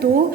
2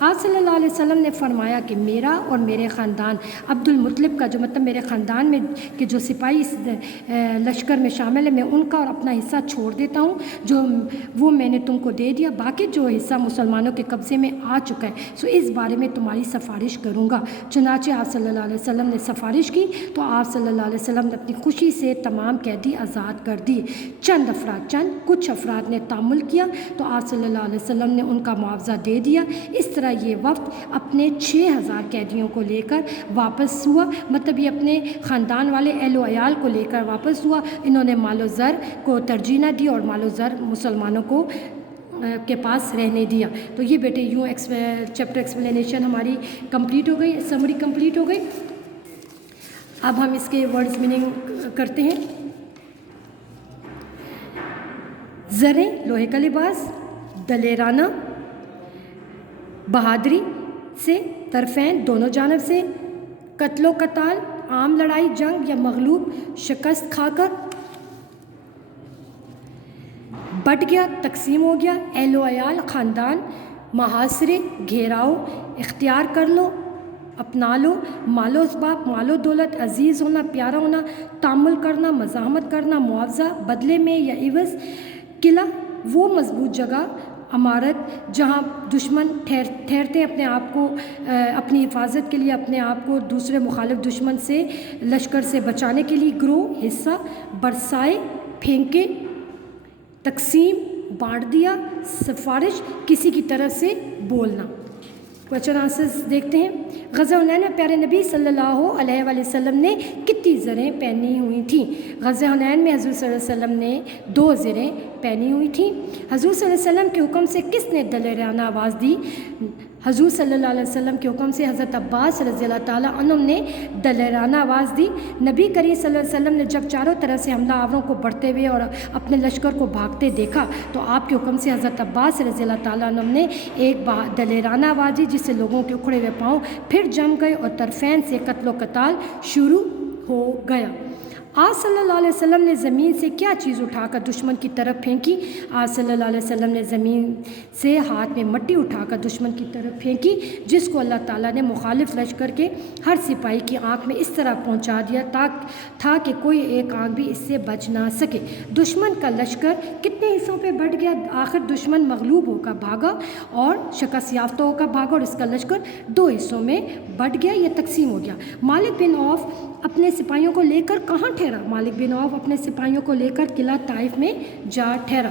آپ صلی اللہ علیہ وسلم نے فرمایا کہ میرا اور میرے خاندان عبد المطلب کا جو مطلب میرے خاندان میں کہ جو سپاہی اس لشکر میں شامل ہے، میں ان کا اور اپنا حصہ چھوڑ دیتا ہوں جو وہ میں نے تم کو دے دیا، باقی جو حصہ مسلمانوں کے قبضے میں آ چکا ہے سو اس بارے میں تمہاری سفارش کروں گا۔ چنانچہ آپ صلی اللہ علیہ وسلم نے سفارش کی تو آپ صلی اللہ علیہ وسلم نے اپنی خوشی سے تمام قیدی آزاد کر دیے۔ کچھ افراد نے تعامل کیا تو آپ صلی اللہ علیہ وسلم نے ان کا معاوضہ دے دیا۔ اس طرح یہ وفد اپنے 6000 قیدیوں کو لے کر واپس ہوا، مطلب یہ اپنے خاندان والے اہل و عیال کو لے کر واپس ہوا۔ انہوں نے مال و زر کو ترجیح نہ دی اور مال و زر مسلمانوں کو کے پاس رہنے دیا۔ تو یہ بیٹے یوں چیپٹر ایکسپلینیشن ہماری کمپلیٹ ہو گئی، سمری کمپلیٹ ہو گئی۔ اب ہم اس کے ورڈز میننگ کرتے ہیں۔ زریں لوہے کا لباس، دلیرانہ بہادری سے، طرفین دونوں جانب سے، قتل و قتال عام لڑائی جنگ یا مغلوب شکست کھا کر، بٹ گیا تقسیم ہو گیا، اہل و عیال خاندان، محاصرے گھیراؤ اختیار کر لو اپنا لو، مال و اسباب مال و دولت عزیز ہونا پیارا ہونا، تعامل کرنا مزاحمت کرنا، معاوضہ بدلے میں یا عوض، قلعہ وہ مضبوط جگہ عمارت جہاں دشمن ٹھہرتے ہیں اپنے آپ کو اپنی حفاظت کے لیے، اپنے آپ کو دوسرے مخالف دشمن سے لشکر سے بچانے کے لیے، گروہ حصہ برسائے پھینکے، تقسیم بانٹ دیا، سفارش کسی کی طرف سے بولنا۔ کویشچن آنسرز دیکھتے ہیں۔ غزوہ حنین میں پیارے نبی صلی اللہ علیہ وآلہ وسلم نے کتنی زریں پہنی ہوئی تھیں؟ غزوہ حنین میں حضور صلی اللہ علیہ وسلم نے 2 زریں پہنی ہوئی تھیں۔ حضور صلی اللہ علیہ وسلم کے حکم سے کس نے دلیرانہ آواز دی؟ حضور صلی اللہ علیہ وسلم کے حکم سے حضرت عباس رضی اللہ تعالیٰ عنہ نے دلیرانہ آواز دی۔ نبی کریم صلی اللہ علیہ وسلم نے جب چاروں طرف سے حملہ آوروں کو بڑھتے ہوئے اور اپنے لشکر کو بھاگتے دیکھا تو آپ کے حکم سے حضرت عباس رضی اللہ تعالیٰ عنہ نے ایک دلیرانہ آواز دی جس سے لوگوں کے اکھڑے ہوئے پاؤں پھر جم گئے اور طرفین سے قتل و قتال شروع ہو گیا۔ آپ صلی اللہ علیہ وسلم نے زمین سے کیا چیز اٹھا کر دشمن کی طرف پھینکی؟ آپ صلی اللہ علیہ وسلم نے زمین سے ہاتھ میں مٹی اٹھا کر دشمن کی طرف پھینکی جس کو اللہ تعالیٰ نے مخالف لشکر کے ہر سپاہی کی آنکھ میں اس طرح پہنچا دیا تھا کہ کوئی ایک آنکھ بھی اس سے بچ نہ سکے۔ دشمن کا لشکر کتنے حصوں پہ بٹ گیا؟ آخر دشمن مغلوب ہو کر بھاگا اور شکست یافتہ ہو کر بھاگا اور اس کا لشکر 2 حصوں میں بٹ گیا یا تقسیم ہو گیا۔ مالک بن عوف اپنے سپاہیوں کو لے کر کہاں ٹھہرا؟ مالک بن عوف اپنے سپاہیوں کو لے کر قلعہ طائف میں جا ٹھہرا۔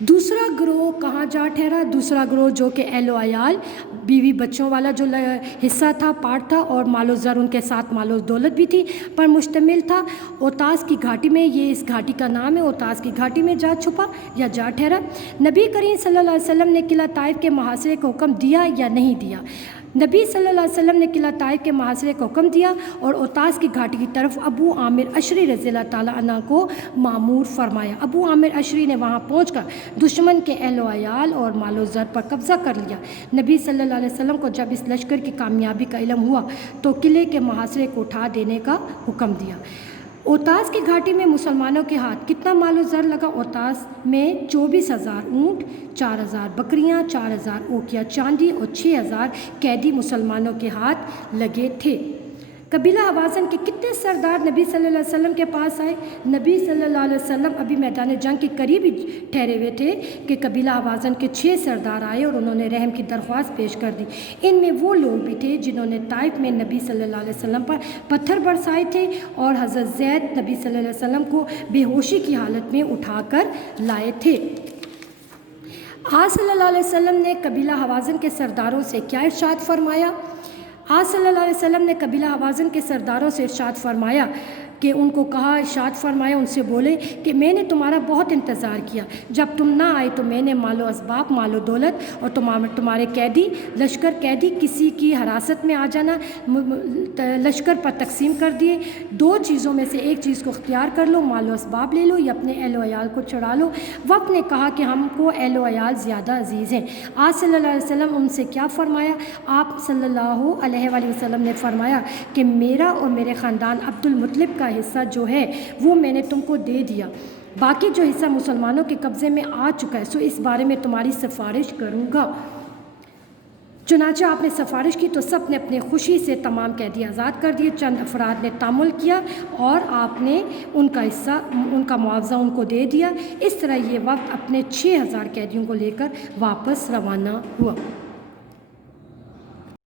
دوسرا گروہ کہاں جا ٹھہرا؟ دوسرا گروہ جو کہ اہل و عیال بیوی بچوں والا جو حصہ تھا پارٹ تھا اور مال و زر ان کے ساتھ مال و دولت بھی تھی پر مشتمل تھا، اوتاس کی گھاٹی میں، یہ اس گھاٹی کا نام ہے، اوتاس کی گھاٹی میں جا چھپا یا جا ٹھہرا۔ نبی کریم صلی اللہ علیہ وسلم نے قلعہ طائف کے محاصرے کا حکم دیا یا نہیں دیا؟ نبی صلی اللہ علیہ وسلم نے قلعہ طائف کے محاصرے کا حکم دیا اور اوتاس کی گھاٹی کی طرف ابو عامر اشری رضی اللہ تعالیٰ عنہ کو مامور فرمایا۔ ابو عامر اشری نے وہاں پہنچ کر دشمن کے اہل و عیال اور مال و زر پر قبضہ کر لیا۔ نبی صلی اللہ علیہ وسلم کو جب اس لشکر کی کامیابی کا علم ہوا تو قلعے کے محاصرے کو اٹھا دینے کا حکم دیا۔ اوتاس کی گھاٹی میں مسلمانوں کے ہاتھ کتنا مال و زر لگا؟ اوتاس میں 24,000 اونٹ، 4,000 بکریاں، 4,000 اوقیہ چاندی اور 6,000 قیدی مسلمانوں کے ہاتھ لگے تھے۔ قبیلہ حوازن کے کتنے سردار نبی صلی اللہ علیہ وسلم کے پاس آئے؟ نبی صلی اللہ علیہ وسلم ابھی میدان جنگ کے قریب ہی ٹھہرے ہوئے تھے کہ قبیلہ حوازن کے 6 سردار آئے اور انہوں نے رحم کی درخواست پیش کر دی۔ ان میں وہ لوگ بھی تھے جنہوں نے طائف میں نبی صلی اللہ علیہ وسلم پر پتھر برسائے تھے اور حضرت زید نبی صلی اللہ علیہ وسلم کو بے ہوشی کی حالت میں اٹھا کر لائے تھے۔ آپ صلی اللہ علیہ وسلم نے قبیلہ حوازن کے سرداروں سے کیا ارشاد فرمایا؟ آپ صلی اللہ علیہ وسلم نے قبیلہ حوازن کے سرداروں سے ارشاد فرمایا کہ ان کو کہا، ارشاد فرمایا ان سے بولے کہ میں نے تمہارا بہت انتظار کیا، جب تم نہ آئے تو میں نے مال و اسباب مال و دولت اور تمہارے قیدی لشکر قیدی کسی کی حراست میں آ جانا لشکر پر تقسیم کر دیے۔ 2 چیزوں میں سے ایک چیز کو اختیار کر لو، مال و اسباب لے لو یا اپنے اہل و عیال کو چھڑا لو۔ وقت نے کہا کہ ہم کو اہل و عیال زیادہ عزیز ہیں۔ آپ صلی اللہ علیہ وسلم ان سے کیا فرمایا؟ آپ صلی اللہ علیہ وآلہ وسلم نے فرمایا کہ میرا اور میرے خاندان عبد المطلب کا حصہ جو ہے وہ میں نے تم کو دے دیا۔ باقی جو حصہ مسلمانوں کے قبضے میں آ چکا ہے سو اس بارے میں تمہاری سفارش کروں گا۔ چنانچہ آپ نے سفارش کی تو سب نے اپنے خوشی سے تمام قیدی آزاد کر دیے۔ چند افراد نے تامل کیا اور آپ نے ان کا حصہ، ان کا معاوضہ ان کو دے دیا۔ اس طرح یہ وقت اپنے 6000 قیدیوں کو لے کر واپس روانہ ہوا۔